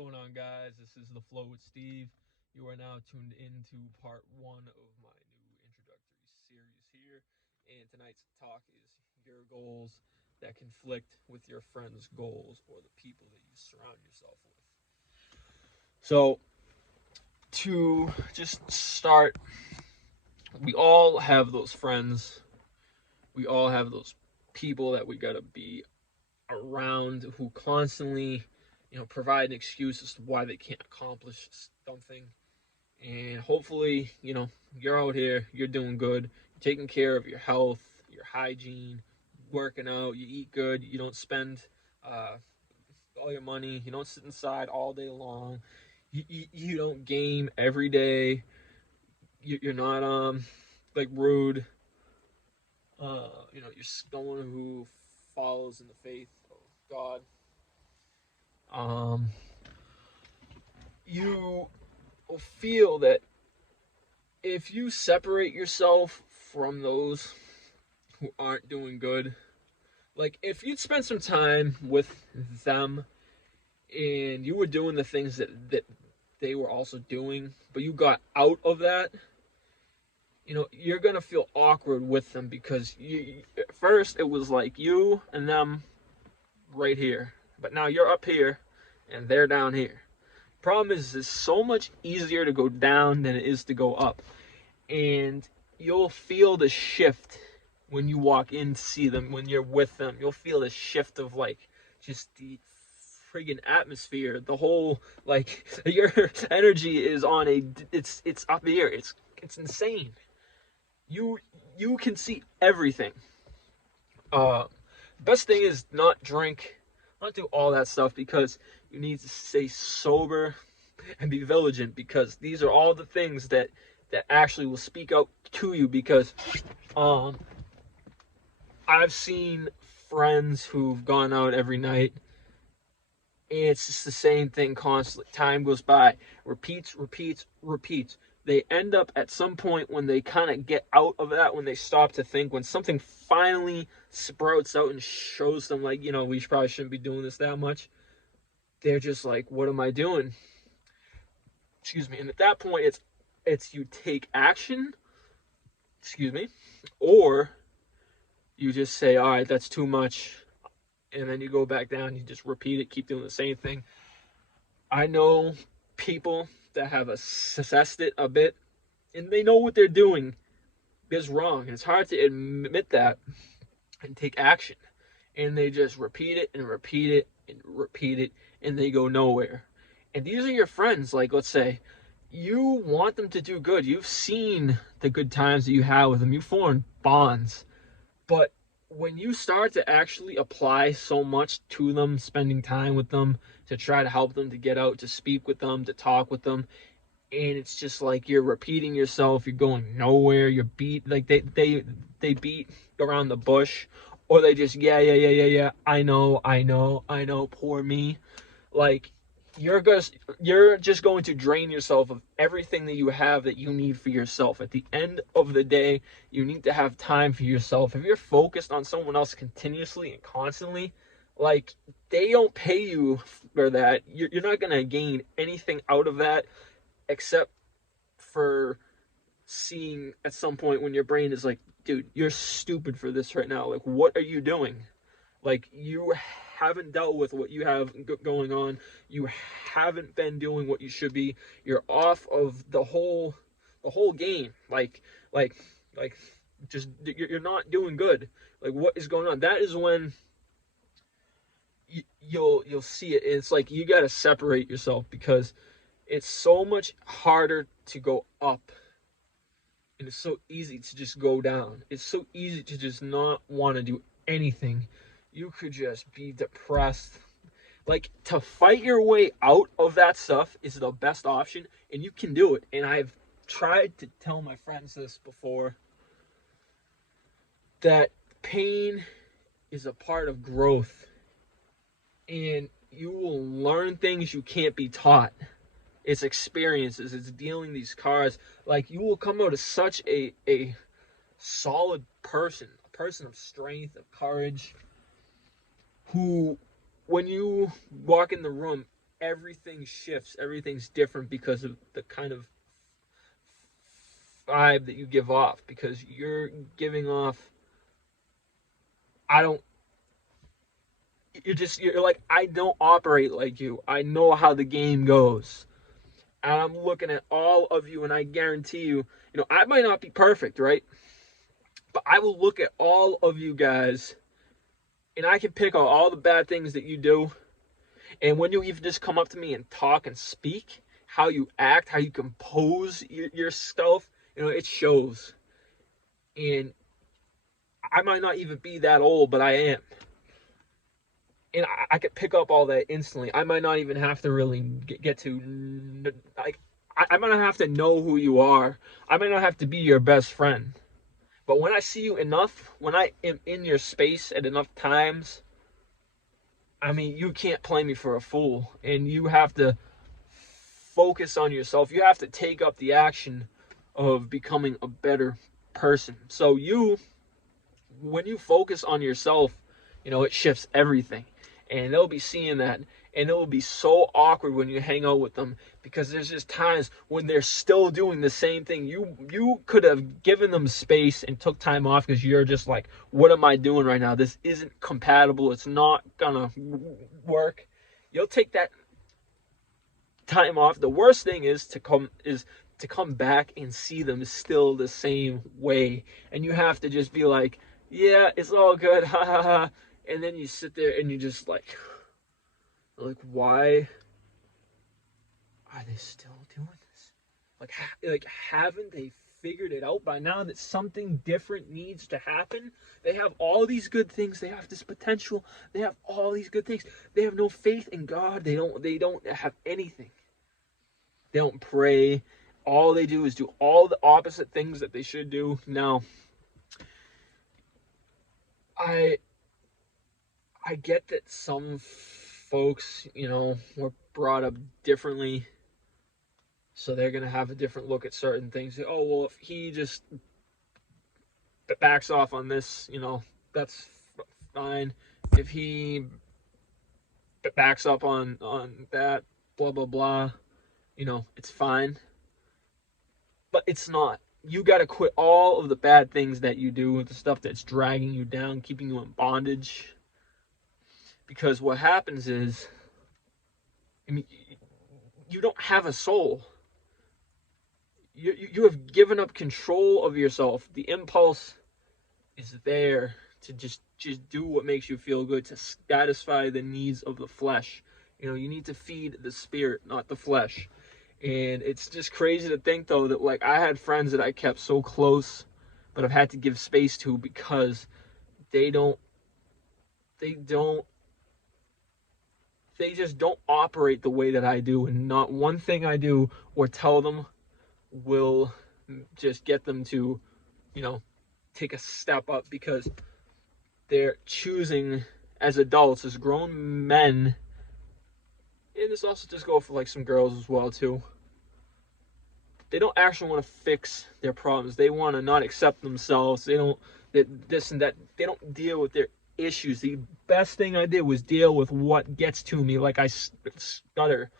going on, guys? This is The Flow with Steve. You are now tuned into part one of my new introductory series here. And tonight's talk is your goals that conflict with your friends' goals or the people that you surround yourself with. So, to just start, we all have those friends, we all have those people that we gotta be around who constantly provide an excuse as to why they can't accomplish something. And hopefully, you're out here, you're doing good, you're taking care of your health, your hygiene, working out, you eat good, you don't spend uh, all your money, you don't sit inside all day long, you don't game every day, you're not like rude, you're someone who follows in the faith of God. um, you feel that if you separate yourself from those who aren't doing good, like if you'd spend some time with them and you were doing the things that they were also doing, but you got out of that, you're gonna feel awkward with them because at first it was like you and them right here, but now you're up here and they're down here. Problem is, it's so much easier to go down than it is to go up, and you'll feel the shift when you walk in to see them, when you're with them. You'll feel the shift of like just the friggin' atmosphere. The whole like your energy is on a it's up here. It's insane. You you can see everything. Uh Best thing is not drink, not do all that stuff because you need to stay sober and be vigilant because these are all the things that actually will speak out to you because um I've seen friends who've gone out every night and it's just the same thing constantly. Time goes by, repeats. They end up at some point when they kind of get out of that, when they stop to think, when something finally sprouts out and shows them, like, we probably shouldn't be doing this that much. They're just like, what am I doing? Excuse me. And at that point, it's you take action, excuse me, or you just say, all right, that's too much, and then you go back down, you just repeat it, keep doing the same thing. I know people that have assessed it a bit, and they know what they're doing is wrong, and it's hard to admit that and take action. And they just repeat it and repeat it and repeat it, and they go nowhere. And these are your friends, like, let's say, you want them to do good. You've seen the good times that you have with them. You form bonds. But when you start to actually apply so much to them, spending time with them, to try to help them, to get out, to speak with them, to talk with them, and it's just like you're repeating yourself, you're going nowhere, you're beat, like they beat around the bush, or they just, yeah, I know, poor me. Like, you're just going to drain yourself of everything that you have that you need for yourself. At the end of the day, you need to have time for yourself. If you're focused on someone else continuously and constantly, like, they don't pay you for that. You're not going to gain anything out of that except for seeing at some point when your brain is like, dude, you're stupid for this right now. Like, what are you doing? Like, you haven't dealt with what you have going on. You haven't been doing what you should be. You're off of the whole game. Like, like, just you're not doing good. Like, what is going on? That is when you'll see it. It's like you got to separate yourself because it's so much harder to go up, and it's so easy to just go down. It's so easy to just not want to do anything. You could just be depressed. Like, to fight your way out of that stuff is the best option, and you can do it. And I've tried to tell my friends this before, that pain is a part of growth, and you will learn things you can't be taught. It's experiences, it's dealing these cards. Like, you will come out as such a solid person, a person of strength, of courage, who, when you walk in the room, everything shifts, everything's different because of the kind of vibe that you give off, because you're giving off, I don't, you're like, I don't operate like you. I know how the game goes. And I'm looking at all of you, and I guarantee you, I might not be perfect, right? But I will look at all of you guys, and I can pick out all the bad things that you do. And when you even just come up to me and talk and speak, how you act, how you compose yourself, it shows. And I might not even be that old, but I am. And I could pick up all that instantly. I might not even have to really get to, like, I might not have to know who you are. I might not have to be your best friend. But when I see you enough, when I am in your space at enough times, I mean, you can't play me for a fool. And you have to focus on yourself. You have to take up the action of becoming a better person. So when you focus on yourself, it shifts everything. And they'll be seeing that. And it will be so awkward when you hang out with them, because there's just times when they're still doing the same thing. You could have given them space and took time off, because you're just like, what am I doing right now? This isn't compatible. It's not gonna work. You'll take that time off. The worst thing is to come back and see them still the same way. And you have to just be like, yeah, it's all good. Ha ha ha. And then you sit there and you just like, why are they still doing this? Like, haven't they figured it out by now that something different needs to happen? They have all these good things. They have this potential. They have all these good things. They have no faith in God. They don't have anything. They don't pray. All they do is do all the opposite things that they should do. Now, I get that some folks, were brought up differently, so they're going to have a different look at certain things. Oh, well, if he just backs off on this, that's fine. If he backs up on that, blah, blah, blah, it's fine. But it's not. You got to quit all of the bad things that you do, the stuff that's dragging you down, keeping you in bondage. Because what happens is, you don't have a soul. You have given up control of yourself. The impulse is there to just do what makes you feel good, to satisfy the needs of the flesh. You need to feed the spirit, not the flesh. And it's just crazy to think, though, that like I had friends that I kept so close, but I've had to give space to, because they just don't operate the way that I do, and not one thing I do or tell them will just get them to, take a step up, because they're choosing as adults, as grown men. And this also just go for like some girls as well too. They don't actually want to fix their problems. They want to not accept themselves. They don't this and that. They don't deal with their issues. The best thing I did was deal with what gets to me. Like, I stutter.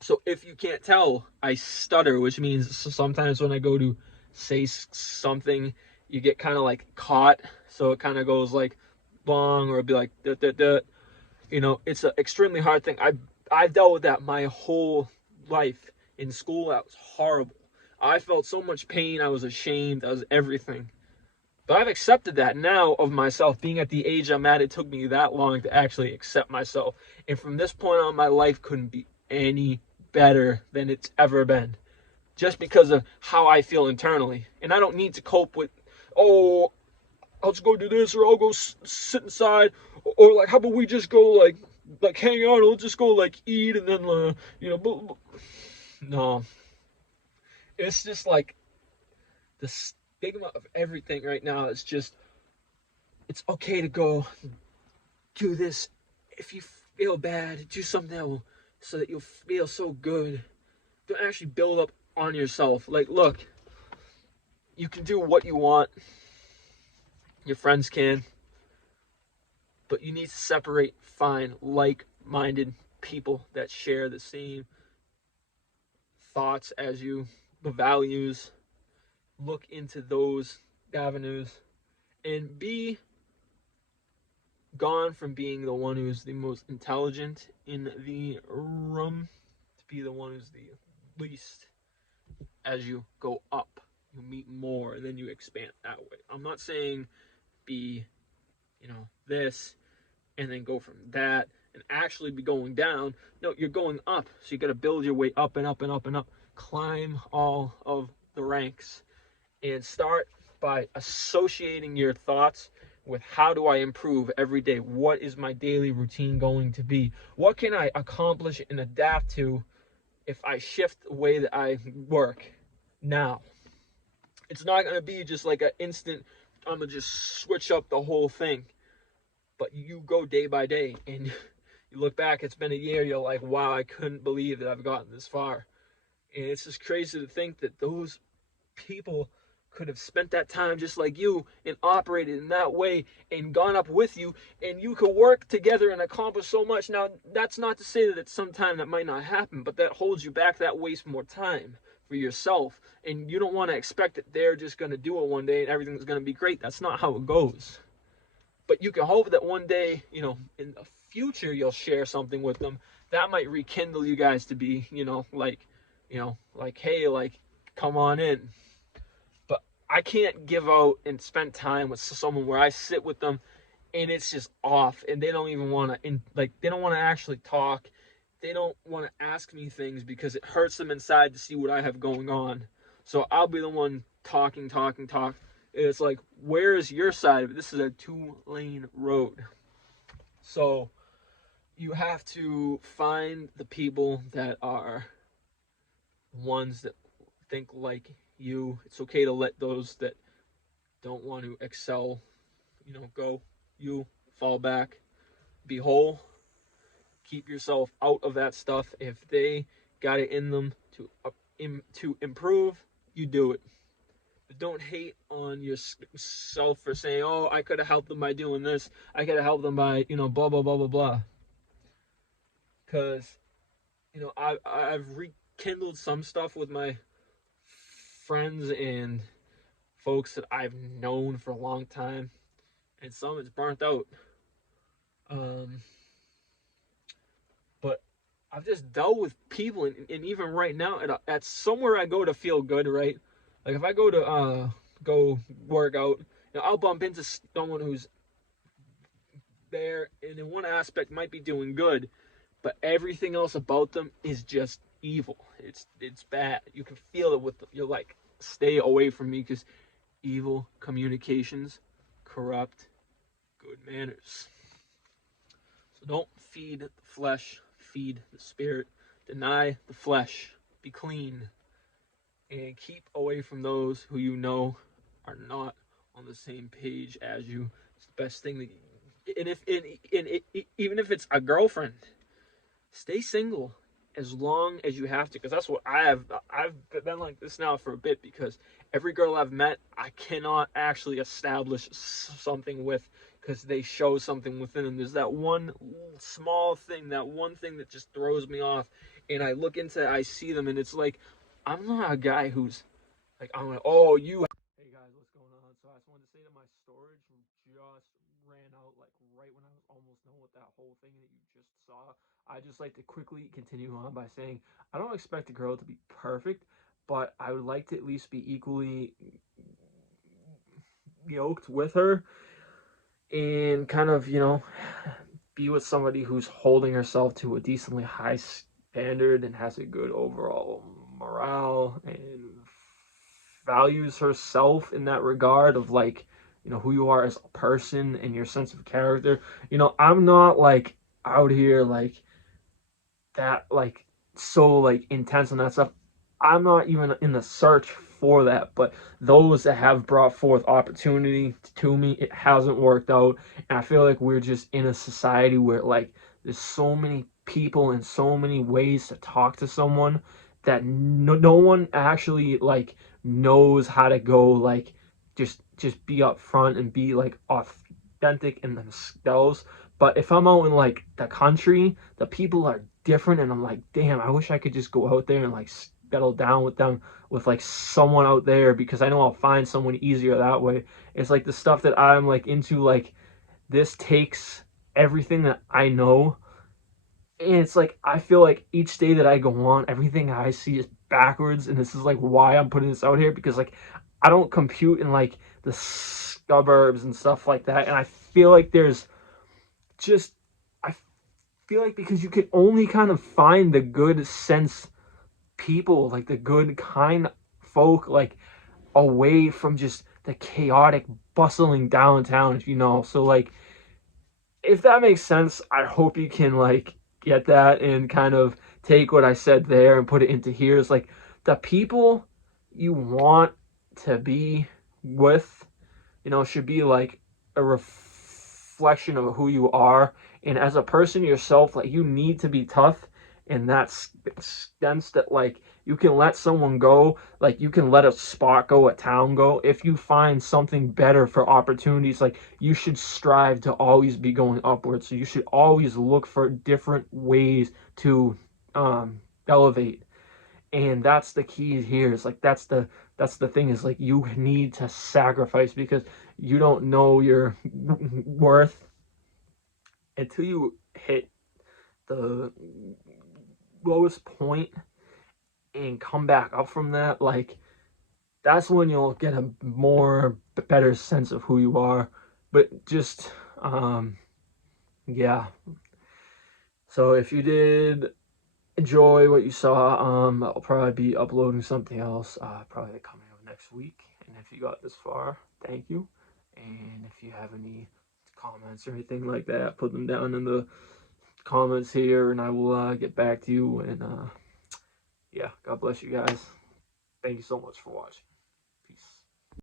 So if you can't tell, I stutter, which means sometimes when I go to say something, you get kind of like caught. So it kind of goes like long, or it'll be like duh, duh, duh. It's an extremely hard thing. I've dealt with that my whole life. In school, that was horrible. I felt so much pain. I was ashamed. I was everything. But I've accepted that now of myself. Being at the age I'm at, it took me that long to actually accept myself. And from this point on, my life couldn't be any better than it's ever been. Just because of how I feel internally. And I don't need to cope with, oh, I'll just go do this, or I'll go sit inside, or like, how about we just go like hang out, or let's just go like eat, and then no. It's just like the stigma of everything right now is just, it's okay to go do this. If you feel bad, do something so that you'll feel so good. Don't actually build up on yourself. Like, look, you can do what you want. Your friends can. But you need to separate, find like-minded people that share the same thoughts as you, the values. Look into those avenues and be gone from being the one who's the most intelligent in the room to be the one who's the least. As you go up, you meet more and then you expand that way. I'm not saying be, this and then go from that and actually be going down. No, you're going up. So you got to build your way up and up and up and up. Climb all of the ranks and start by associating your thoughts with how do I improve every day? What is my daily routine going to be? What can I accomplish and adapt to if I shift the way that I work now? It's not going to be just like an instant, I'm going to just switch up the whole thing. But you go day by day and you look back, it's been a year, you're like, wow, I couldn't believe that I've gotten this far. And it's just crazy to think that those people could have spent that time just like you and operated in that way and gone up with you, and you could work together and accomplish so much. Now, that's not to say that at some time that might not happen, but that holds you back, that wastes more time for yourself, and you don't want to expect that they're just going to do it one day and everything's going to be great. That's not how it goes. But you can hope that one day, in the future, you'll share something with them that might rekindle you guys to be, like, hey, like, come on in. But I can't give out and spend time with someone where I sit with them and it's just off and they don't even want to, they don't want to actually talk. They don't want to ask me things because it hurts them inside to see what I have going on. So I'll be the one talking. It's like, where is your side of it? This is a 2-lane road. So you have to find the people that are ones that think like you. It's okay to let those that don't want to excel, go. You fall back, be whole, keep yourself out of that stuff. If they got it in them to improve, you do it. But don't hate on yourself for saying, oh, I could have helped them by doing this. I could have helped them by, blah, blah, blah, blah, blah. Because, I've rekindled some stuff with my friends and folks that I've known for a long time. And some it's burnt out. But I've just dealt with people, and even right now, at somewhere I go to feel good, right? Like if I go to go work out, I'll bump into someone who's there, and in one aspect might be doing good, but everything else about them is just evil. It's bad. You can feel it with them. You're like, stay away from me because evil communications corrupt good manners. So don't feed the flesh, feed the spirit. Deny the flesh. Be clean. And keep away from those who are not on the same page as you. It's the best thing that even if it's a girlfriend, stay single as long as you have to, because that's what I've been like this now for a bit, because every girl I've met, I cannot actually establish something with, because they show something within them. There's that one small thing, that one thing that just throws me off, and I see them, and it's like, I'm not a guy who's like, I'm like, oh, you. Hey guys, what's going on? So I just wanted to say that my storage just ran out, like right when I was almost done with that whole thing that you just saw. I just like to quickly continue on by saying I don't expect a girl to be perfect, but I would like to at least be equally yoked with her and kind of, be with somebody who's holding herself to a decently high standard and has a good overall morale and values herself in that regard of like, who you are as a person and your sense of character. I'm not like out here like that, like so like intense on that stuff. I'm not even in the search for that, but those that have brought forth opportunity to me, it hasn't worked out. And I feel like we're just in a society where like there's so many people and so many ways to talk to someone that no one actually like knows how to go like just be upfront and be like authentic in themselves. But if I'm out in like the country, the people are different, and I'm like, damn, I wish I could just go out there and like settle down with them, with like someone out there, because I know I'll find someone easier that way. It's like the stuff that I'm like into, like this takes everything that I know, and it's like I feel like each day that I go on, everything I see is backwards, and this is like why I'm putting this out here, because like I don't compute in like the suburbs and stuff like that, and I feel like there's just I feel like because you can only kind of find the good sense people, like the good kind folk, like away from just the chaotic bustling downtown, if you know. So like if that makes sense, I hope you can like get that and kind of take what I said there and put it into here. It's like the people you want to be with, should be like a reflection of who you are. And as a person yourself, like you need to be tough in that sense that like you can let someone go, like you can let a spot go, a town go. If you find something better for opportunities, like you should strive to always be going upwards. So you should always look for different ways to elevate, and that's the key here. Is like that's the thing, is like you need to sacrifice, because you don't know your worth until you hit the lowest point and come back up from that. Like that's when you'll get a more better sense of who you are. But just yeah, so if you did enjoy what you saw, I'll probably be uploading something else, probably coming out next week. And if you got this far, thank you. And if you have any comments or anything like that, put them down in the comments here, and I will get back to you. And yeah, God bless you guys. Thank you so much for watching.